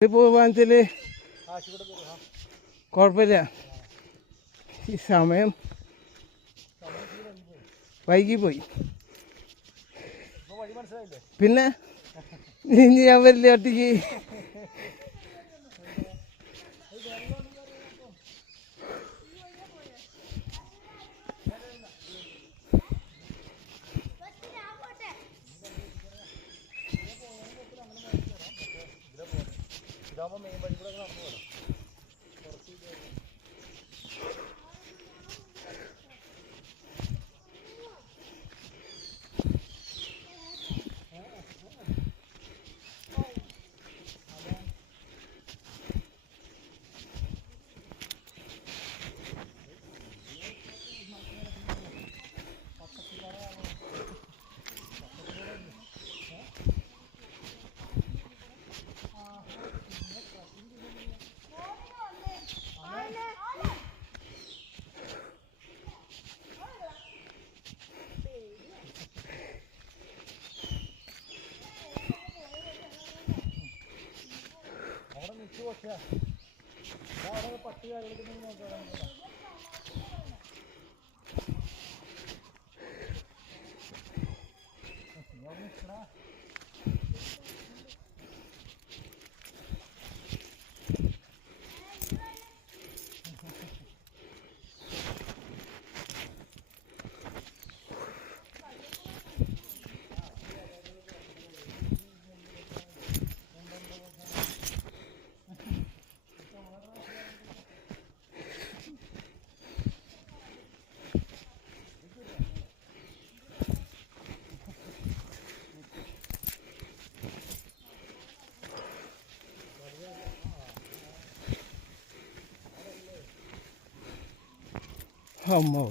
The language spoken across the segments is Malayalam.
പോവാന്ന് വെച്ചാല് കുഴപ്പമില്ല. ഈ സമയം വൈകിപ്പോയി. പിന്നെ ഇനി ഞാൻ വരില്ല ഒറ്റയ്ക്ക്. അമ്മോ,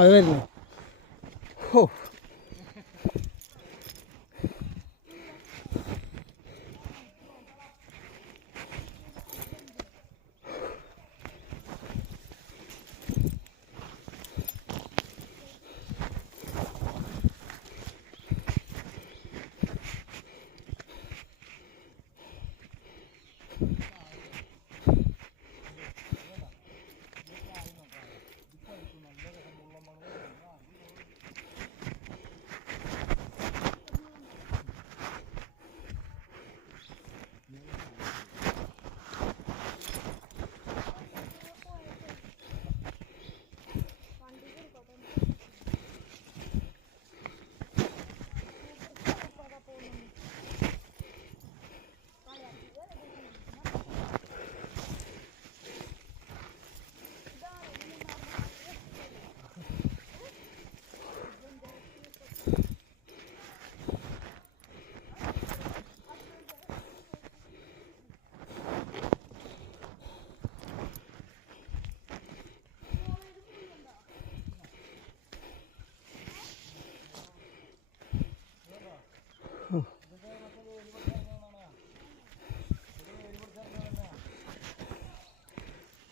അത് വരുന്നു. ഓ,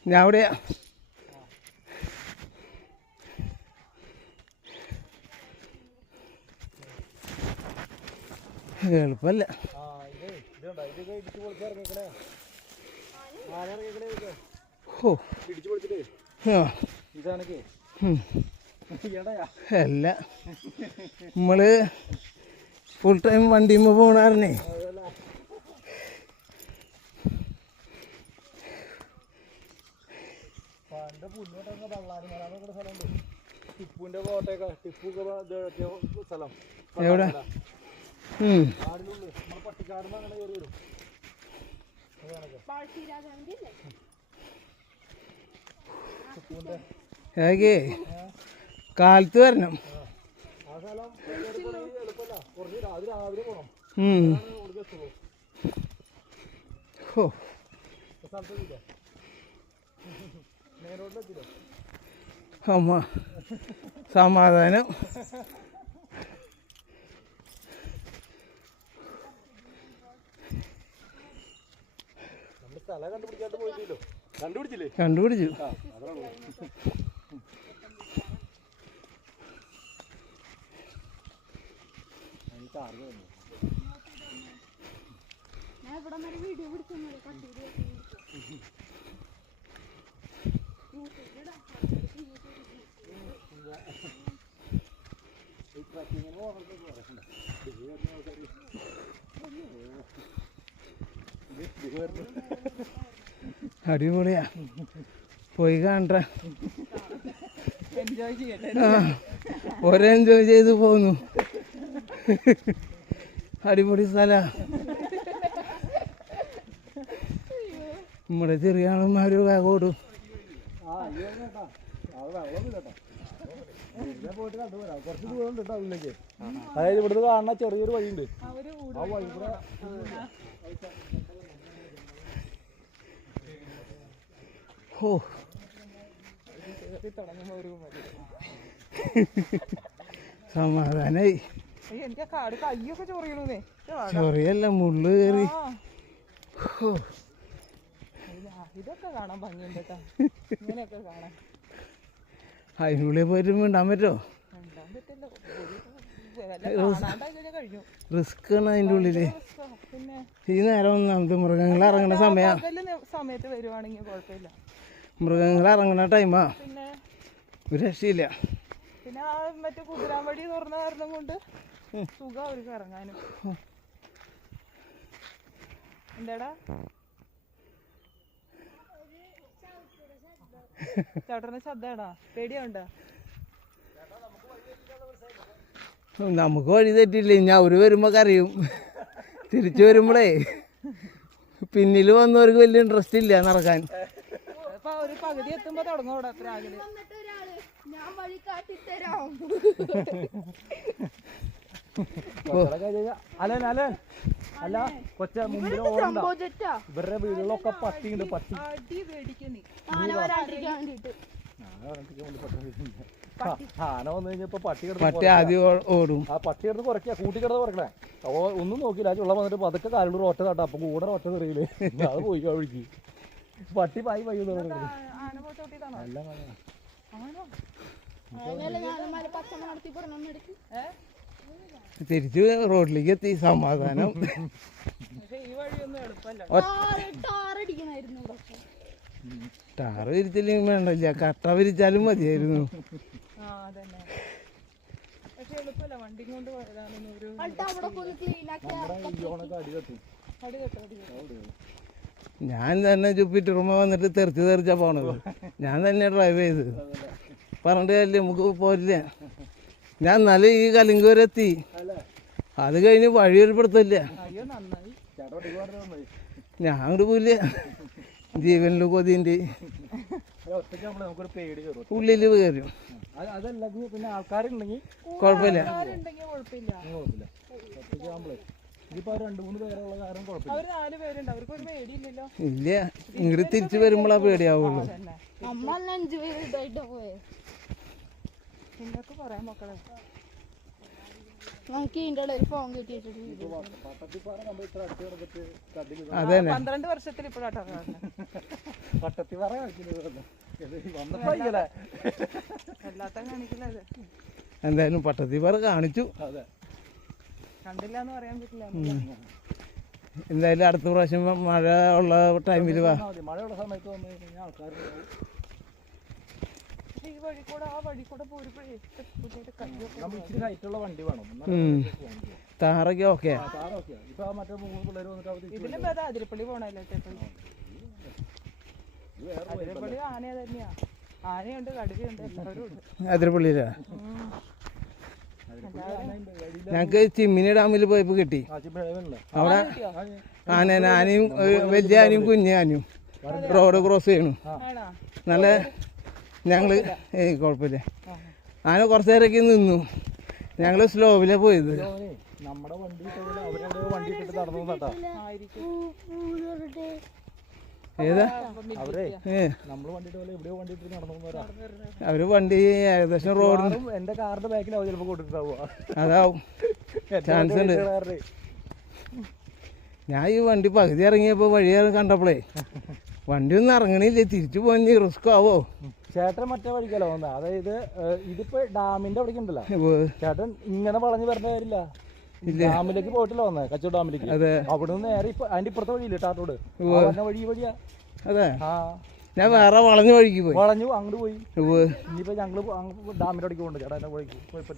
ഞാൻ അവിടെയാ. എളുപ്പമല്ല. അല്ല, നമ്മള് ഫുൾ ടൈം വണ്ടിയുമ്പോ പോണായിരുന്നേ. എവിടെ? ഏകേ കാലത്ത് വരണം. അമ്മ സമാധാനം. കണ്ടുപിടിച്ചു. അടിപൊളിയാ, പോയി കാണണ്ട. ഒരേ എൻജോയ് ചെയ്ത് പോന്നു. അടിപൊളി സ്ഥല. നമ്മുടെ ചെറിയ ആളന്മാര് വേഗോടും. അതായത് ഇവിടുന്ന് കാണുന്ന ചെറിയൊരു വഴിയുണ്ട്. ആ വഴി കൂടെ സമാധാനായി. ചൊറിയല്ല, മുള്ളു കയറി. ഇതൊക്കെ കാണാൻ ഭംഗിയുണ്ട് കേട്ടോ. ഇങ്ങനെയൊക്കെ കാണാൻ അതിനുള്ളിൽ പോയിട്ട് മിണ്ടാൻ പറ്റുമോ? റിസ്ക് ആണ് അതിൻ്റെ ഉള്ളില്. ഈ നേരം ഒന്നാമത് മൃഗങ്ങൾ ഇറങ്ങണ സമയത്ത് വരുവാണെങ്കിൽ കുഴപ്പമില്ല. മൃഗങ്ങൾ ഇറങ്ങണ ടൈമാ, പിന്നെ ഒരു രക്ഷയില്ല. പിന്നെ ആ മറ്റേ കുതിരാൻ വഴി തുറന്ന കാരണം കൊണ്ട് സുഖം അവർക്ക് ഇറങ്ങാനും. എന്താടാ ചവിട്ടുന്ന ശബ്ദാടാ? പേടിയുണ്ടോ? നമുക്ക് വഴി തെറ്റില്ല. ഇനി അവര് വരുമ്പോ കരയും. തിരിച്ചു വരുമ്പോഴേ പിന്നിൽ വന്നവർക്ക് വലിയ ഇൻട്രസ്റ്റ് ഇല്ല നടക്കാൻ. ഒരു പകുതി എത്തുമ്പോ തുടങ്ങും അവിടെ രാവിലെ. അല്ല കൊച്ച മുമ്പിൽ ഓടണ്ട. ഇവരുടെ വീടുകളൊക്കെ പട്ടിയുണ്ട്. പട്ടി ആന വന്നു കഴിഞ്ഞപ്പോ പട്ടി ആദ്യം ഓടും. ആ പട്ടി കിടന്ന് കുറയ്ക്കുക, കൂട്ടിക്കിടന്ന് കുറക്കണേ. ഒന്നും നോക്കില്ല, ചുള്ള വന്നിട്ട് പതുക്കെ കാലിലൂടെ ഒറ്റ തട്ടാ. അപ്പൊ കൂടെ ഒറ്റ തെറിയില്ലേ, അത് പോയി ഒഴുകി. പട്ടി പായി പയ്യ തിരിച്ച് റോഡിലേക്ക് എത്തി. സമാധാനം. ടാറ് വിരിച്ചില്ലെങ്കിൽ വേണ്ടില്ല, കട്ട വിരിച്ചാലും മതിയായിരുന്നു. ഞാൻ തന്നെ ജൂപ്പിറ്ററുമ്പോ വന്നിട്ട് തെറിച്ചാ പോണത്. ഞാൻ തന്നെ ഡ്രൈവ് ചെയ്ത്. പറഞ്ഞിട്ട് കാര്യമില്ല, നമുക്ക് പോരില്ല. ഞാൻ നല്ല ഈ കലിങ്ക് വരെ എത്തി. അത് കഴിഞ്ഞ് വഴി ഏർപ്പെടുത്തില്ല. ഞാൻ അങ്ങോട്ട് പോയില്ല. ജീവനിൽ കൊതിൻ്റെ ഉള്ളിൽ കയറും. പിന്നെ ആൾക്കാരുണ്ടെങ്കിൽ കുഴപ്പമില്ല. ഇല്ല, ഇങ്ങോട്ട് തിരിച്ചു വരുമ്പോഴാ പേടിയാവുള്ളൂ. അതന്നെ 12 വർഷത്തിൽ ഇപ്പോഴാട്ടോ എന്തായാലും പട്ടത്തിപ്പാറ കാണിച്ചു. കണ്ടില്ല എന്ന് പറയാൻ പറ്റില്ല. എന്തായാലും അടുത്ത പ്രാവശ്യം മഴ ഉള്ള ടൈമിൽ വാ. മഴയുള്ള സമയത്ത് വന്നു കഴിഞ്ഞാൽ ആൾക്കാർ ഈ വഴി കൂടെ ആ വഴി കൂടെ പോരുമ്പോഴേ ഇച്ചിരി ഹൈറ്റുള്ള വണ്ടി വേണം. താറൊക്കെ ഓക്കെ. ഇപ്പൊ മറ്റേ 3 പിള്ളേർ വന്നിട്ട് ഇതിലും ഭേദം അതിരപ്പള്ളി പോണല്ലോ. അതിരപ്പള്ളി ആന തന്നെയാ. ആനയുണ്ട്, കടുവയുണ്ട്, എല്ലാവരും ഉണ്ട് അതിരപ്പള്ളിയിലാ. ഞങ്ങക്ക് ചിമ്മിനി ഡാമിൽ പോയപ്പോ കിട്ടി. അവിടെ ആനയും വലിയ ആനയും കുഞ്ഞു ആനയും റോഡ് ക്രോസ് ചെയ്യണു. നല്ല ഞങ്ങള് കുഴപ്പമില്ല. ആന കുറച്ചു നേരമൊക്കെ നിന്നു. ഞങ്ങള് സ്ലോവിലാ പോയത്. നമ്മുടെ വണ്ടി വണ്ടി ഇട്ടിട്ട് നടന്നു കേട്ടാ. ഏതാ നമ്മള് വണ്ടി എവിടെയോ വണ്ടി ഇട്ടിട്ട് നടന്നു. അവര് വണ്ടി ഏകദേശം റോഡ് എന്റെ കാറിന്റെ ബാക്കിലാവും ചിലപ്പോ കൊടുത്തിട്ടാവുക. അതാവും ചാൻസ് ഉണ്ട്. ഞാൻ ഈ വണ്ടി പകുതി ഇറങ്ങിയപ്പോൾ വഴി കണ്ടപ്പോഴേ വണ്ടി ഒന്നും ഇറങ്ങണില്ല, തിരിച്ചു പോയി റിസ്ക് ആവോ? ചേട്ടൻ മറ്റേ വഴിക്കല്ലോ വന്നത്, അതായത് ഇതിപ്പോ ഡാമിന്റെ അവിടെ ഉണ്ടല്ലോ, ചേട്ടൻ ഇങ്ങനെ വളഞ്ഞു വരേണ്ട കാര്യമില്ല, ഡാമിലേക്ക് പോയിട്ടില്ല വന്നേ, കച്ചവട ഡാമിലേക്ക്. അവിടെ നിന്ന് നേരെ അതിന്റെ ഇപ്പുറത്തെ വഴിയില്ലേ ടാട്ടോട്, വഴി വഴിയാ. അതെ, ഞാൻ വേറെ വളഞ്ഞ വഴിക്ക് പോയി, വളഞ്ഞു അങ്ങോട്ട് പോയി. ഇനിയിപ്പോ ഞങ്ങള് ഡാമിന്റെ അവിടേക്ക് പോകണ്ട, ചേട്ടാ വഴിക്ക് പോയിപ്പോ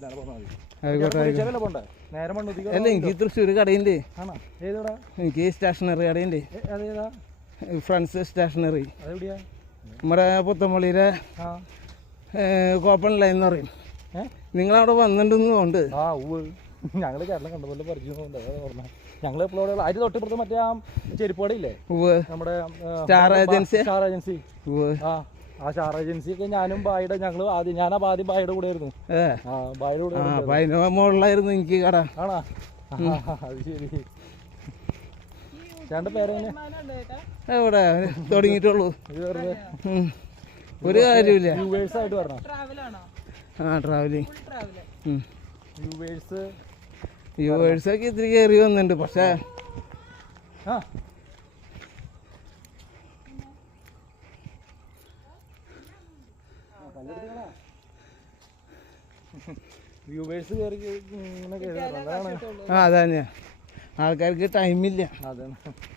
പോണ്ടേ നേരെ മണ്ണുത്തി. അല്ല, എനിക്ക് തൃശ്ശൂർ കടയുണ്ട്. ആണോ? ഏതാ? എനിക്ക് സ്റ്റേഷനറി കടയുണ്ട്, അതേതാ? Friends stationery. അതെവിടെയാ? നമ്മുടെ പുത്തമ്പള്ളിയിലെ കോപ്പൺ ലൈൻ എന്ന് പറയും. നിങ്ങളവിടെ വന്നിട്ടുണ്ടോണ്ട്? ആ ഉവ്, ഞങ്ങള് ചേട്ടനെ കണ്ടപോലെ പരിചയം പറഞ്ഞ ഞങ്ങൾ എപ്പോഴും അതിന് തൊട്ടിപ്പുറത്ത് മറ്റേ ആ ചെരുപ്പടയില്ലേ നമ്മുടെ സ്റ്റാർ ഏജൻസി. ആ സ്റ്റാർ ഏജൻസി ഒക്കെ ഞാനും ബായുടെ ഞങ്ങള് ആദ്യം ഞാൻ ആദ്യം ബായുടെ കൂടെ ആയിരുന്നു. ബായുടെ കൂടെ മുകളിലായിരുന്നു എനിക്ക് കട. ആണോ? അത് ശരി. ചേട്ടൻ്റെ പേരെങ്ങനെ? എവിടെ തുടങ്ങിയിട്ടുള്ളൂ, ഒരു കാര്യമില്ല. വ്യൂവേഴ്സ് ആയിട്ട് പറഞ്ഞോ? ആ, ട്രാവലിങ്. വ്യൂവേഴ്സൊക്കെ ഇത്തിരി കയറി വന്നിട്ടുണ്ട്, പക്ഷേ വ്യൂവേഴ്സ് കയറി ആ അതന്നെ, ആൾക്കാർക്ക് ടൈമില്ല.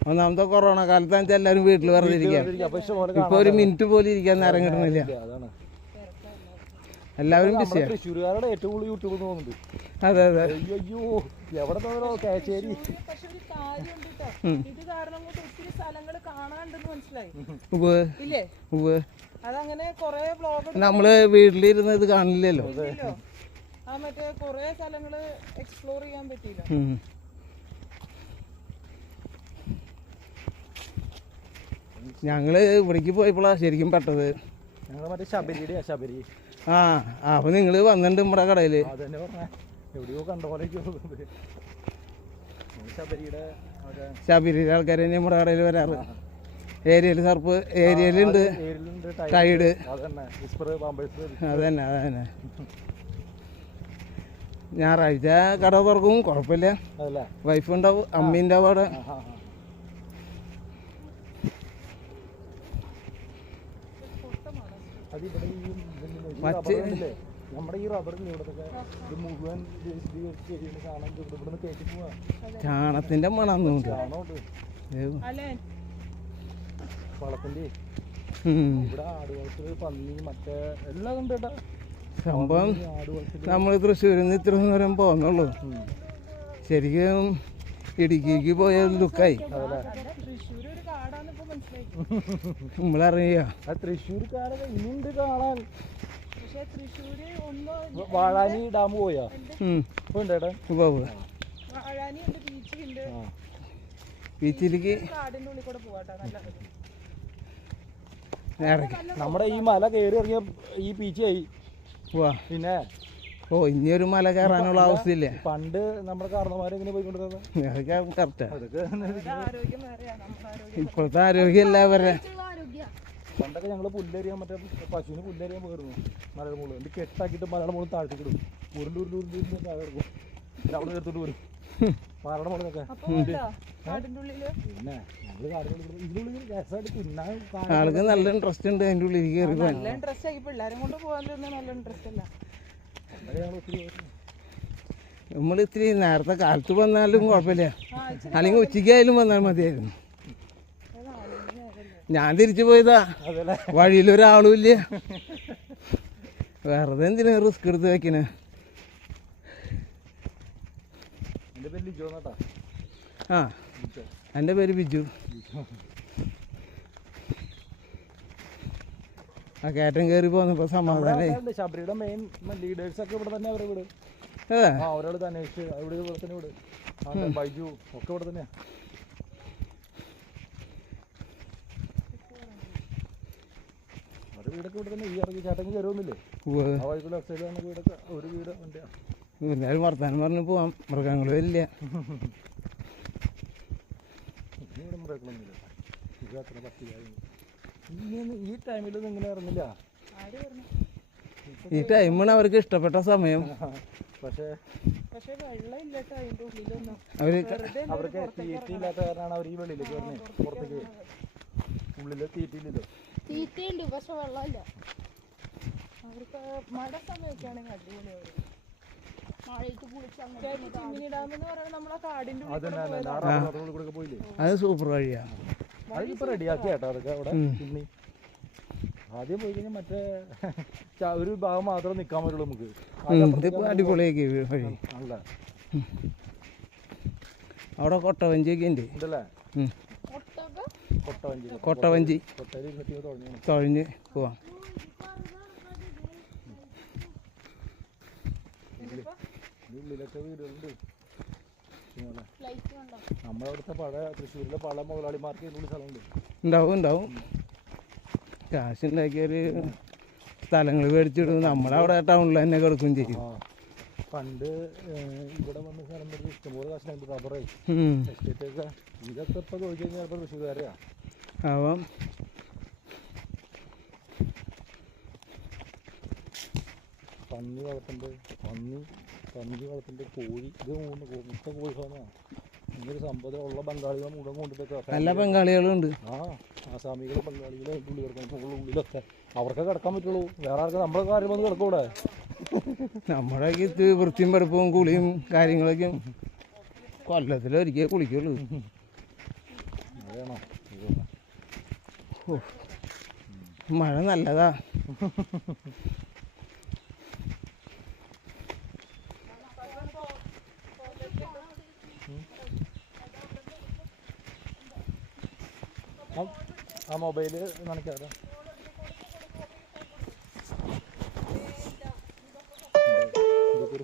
ഒന്നാമത്തെ കൊറോണ കാലത്താണെന്ന് എല്ലാവരും വീട്ടിൽ വെറുതെ ഇരിക്കാം. ഇപ്പൊ ഒരു മിനിറ്റ് പോലും ഇരിക്കാൻ നേരം കിട്ടുന്നില്ല, എല്ലാവരും ബിസിയാ. തൃശ്ശൂരുകാരുടെ ഏറ്റവും കൂടുതൽ യൂട്യൂബ് തോന്നുന്നുണ്ട്. അതെ അതെ. അയ്യോ എവിടെ തോന്നോ കാച്ചേരി. നമ്മള് വീട്ടിലിരുന്ന് ഇത് കാണില്ലല്ലോ. ഞങ്ങള് ഇവിടേക്ക് പോയപ്പോഴാ ശരിക്കും പെട്ടത്. ഞങ്ങള് മറ്റേ ശബരിയുടെ ശബരി. ആ, അപ്പൊ നിങ്ങള് വന്നിട്ടുണ്ട് നമ്മുടെ കടയില്. അതെന്നെ പറഞ്ഞ എവിടെയോ കണ്ട പോലെ ശബരിയുടെ ആൾക്കാർ തന്നെ നമ്മുടെ കടയിൽ വരാറ്. ഏരിയല് സർപ്പ് ഏരിയലുണ്ട്, ടൈഡ്. അതന്നെ അതന്നെ. ഞായറാഴ്ച കട തുറക്കും, കുഴപ്പമില്ല. വൈഫ് ഉണ്ടാവും, അമ്മീൻ്റെ അവിടെ. നമ്മുടെ ഈ റബ്ബറിൽ മുഴുവൻ ചാണത്തിന്റെ മണം വളത്തിന്റെ ഇവിടെ ആടുവളത്തില് പന്നി മറ്റേ എല്ലാം ഉണ്ട് കേട്ടാ. സംഭവം നമ്മൾ തൃശ്ശൂരിൽ നിന്ന് ഇത്ര ദൂരം പോകുന്നുള്ളൂ, ശരിക്കും ഇടുക്കിക്ക് പോയ ലുക്കായി നമ്മളറിയ. തൃശ്ശൂർക്കാരൊക്കെ ഇനിയുണ്ട് കാണാൻ. വാഴാനി ഡാം പോയാ ബീച്ചിലേക്ക് നമ്മുടെ ഈ മല കയറി ഇറങ്ങിയ ഈ ബീച്ചായി. പിന്നെ ഇനിയൊരു മല കയറാനുള്ള ആവശ്യമില്ല. പണ്ട് നമ്മുടെ കാരണന്മാരെങ്ങനെ പോയിക്കൊണ്ടിരുന്നത്? ഇപ്പോഴത്തെ ആരോഗ്യം എല്ലാവരുടെ. പണ്ടൊക്കെ ഞങ്ങള് പുല്ലരിയാൻ മറ്റേ പശുവിന് പുല്ലരിയാൻ പോയിരുന്നു മലയുടെ മുകളിൽ. എന്നിട്ട് കെട്ടാക്കിയിട്ട് മലയുടെ മുകളിൽ താഴ്ത്തിക്കിടും, ഉരുണ്ടുരുണ്ടുരുണ്ട് താഴെ കിടക്കും. അവിടെ എടുത്തോണ്ട് വരും മലയുടെ മുകളിലൊക്കെ. പിന്നെ ഞങ്ങള് ഇതിനുള്ളിൽ രസമായിട്ട് തിന്നാൻ ആൾക്ക് നല്ല ഇൻട്രസ്റ്റ് ഉണ്ട് അതിൻ്റെ ഉള്ളിൽ കയറി പോകാൻ. നമ്മൾ ഇത്തിരി നേരത്തെ കാലത്ത് വന്നാലും കുഴപ്പമില്ല, അല്ലെങ്കിൽ ഉച്ചയ്ക്കായാലും വന്നാൽ മതിയായിരുന്നു. ഞാൻ തിരിച്ചു പോയതാ, വഴിയിലൊരാളും ഇല്ല, വെറുതെ എന്തിനാ റിസ്ക് എടുത്ത് വെക്കണേ. ആ, എൻ്റെ പേര് ബിജു. ആ കയറ്റം കയറി പോന്നപ്പോ സമാധാനായി. ശബരിയുടെ മെയിൻ ലീഡേഴ്സ് ഒക്കെ ഇവിടെ തന്നെ, അവരെ വീട് ഒരാൾ തന്നേഷ് ഇവിടെ തന്നെ വീട്, ബൈജു ഒക്കെ ഇവിടെ തന്നെയാ. അവരുടെ വീടൊക്കെ ഇവിടെ തന്നെ. ഈ ഇറങ്ങി ചേട്ടൻ കയറുന്നില്ലേ ആ വഴിക്കുള്ള ലെഫ്റ്റ് സൈഡിലാണ് വീടൊക്കെ. ഒരു വീട് വണ്ടിയാ. എല്ലാവരും വർത്താനം പറഞ്ഞ് പോവാം, മൃഗങ്ങൾ വരില്ല. ഇവിടെ മൃഗങ്ങളൊന്നുമില്ല. ഈ ടൈമിൽ ഇങ്ങനെ ഇറങ്ങില്ല. ഈ ടൈമാണ് അവർക്ക് ഇഷ്ടപ്പെട്ട സമയം. പക്ഷേ പക്ഷെ വെള്ളം ഇല്ലട്ടോ അതിന്റെ ഉള്ളിലൊന്നും. അവര് അവർക്ക് തീറ്റയില്ലാത്ത കാരണമാണ് അവർ ഈ വെളിയിലേക്ക് വരുന്നത്. പുറത്തേക്ക് ഉള്ളില് തീറ്റയില്ലല്ലോ. തീറ്റയുണ്ട് പക്ഷെ വെള്ളമില്ല. അവർക്ക് മഴ സമയമൊക്കെയാണെങ്കിൽ അടിപൊളിയാവും. മഴയത്ത് കുളിച്ച് ചിമ്മിനി ഡാം എന്ന് പറയുന്നത് നമ്മളെ കാടിന്റെ അതന്നെ കൂടെ പോയില്ലേ, അത് സൂപ്പർ വഴിയാ. അതിപ്പോ റെഡിയാക്കി കേട്ടോ അതൊക്കെ അവിടെ. പിന്നെ ആദ്യം പോയി കഴിഞ്ഞാൽ മറ്റേ ഒരു ഭാഗം മാത്രമേ നിക്കാൻ പറ്റുള്ളൂ നമുക്ക്. ഇതിപ്പോ അടിപൊളിയാക്കി വഴി. ആണല്ലേ, അവിടെ കൊട്ടവഞ്ചിയൊക്കെ ഉണ്ട്. ഉണ്ടല്ലേ. ഒട്ടക കൊട്ടവഞ്ചി കൊട്ടയിൽ ഇരുന്നിട്ട് തുടങ്ങി. തുഴഞ്ഞ് പോവാം. ഉള്ളിലൊക്കെ വീടുകളുണ്ട്. ലൈറ്റ് കണ്ടോ? നമ്മുടെ അവിടുത്തെ പഴയ തൃശ്ശൂരിലെ പല മുതലാളിമാർക്ക് ഇതിനുള്ളിൽ സ്ഥലമുണ്ട്. ഉണ്ടാവും. കാശുണ്ടാക്കിയൊരു സ്ഥലങ്ങൾ മേടിച്ചിടും. നമ്മളവിടെ ടൗണിൽ തന്നെ കിടക്കും ചെയ്യും. പണ്ട് ഇവിടെ വന്ന സ്ഥലം വരുന്നത് ഇഷ്ടംപോലെ കാശുണ്ട്. റബ്ബറേ എസ്റ്റേറ്റൊക്കെ ഇതൊക്കെ ഇപ്പം ചോദിച്ചു കഴിഞ്ഞാൽ ചിലപ്പോൾ തൃശ്ശൂർക്കാരെയാ. അപ്പം പന്നി വളർത്തുന്നുണ്ട്, പന്നി വളർത്തുന്നുണ്ട്, കോഴി. ഇത് മുട്ട കോഴി ഫാമാണ്. ഇങ്ങനൊരു സംഭവം ഉള്ള ബംഗാളികൾ മുഴുവൻ കൊണ്ടിട്ടൊക്കെ നല്ല ബംഗാളികളുണ്ട്. ആസാമികളും ബംഗാളികളും അതിൻ്റെ ഉള്ളിൽ കിടക്കും. ഉള്ളിലൊക്കെ അവർക്ക് കിടക്കാൻ പറ്റുള്ളൂ. വേറെ ആർക്ക് നമ്മളെ കാര്യം വന്ന് കിടക്കൂടെ. നമ്മുടെ ഇത് വൃത്തിയും വെടുപ്പും കുളിയും കാര്യങ്ങളൊക്കെ കൊല്ലത്തിലൊരിക്കൽ കുളിക്കുള്ളൂ. മഴയാണോ? മഴ നല്ലതാ. ആ മൊബൈല് നനയ്ക്കാറ്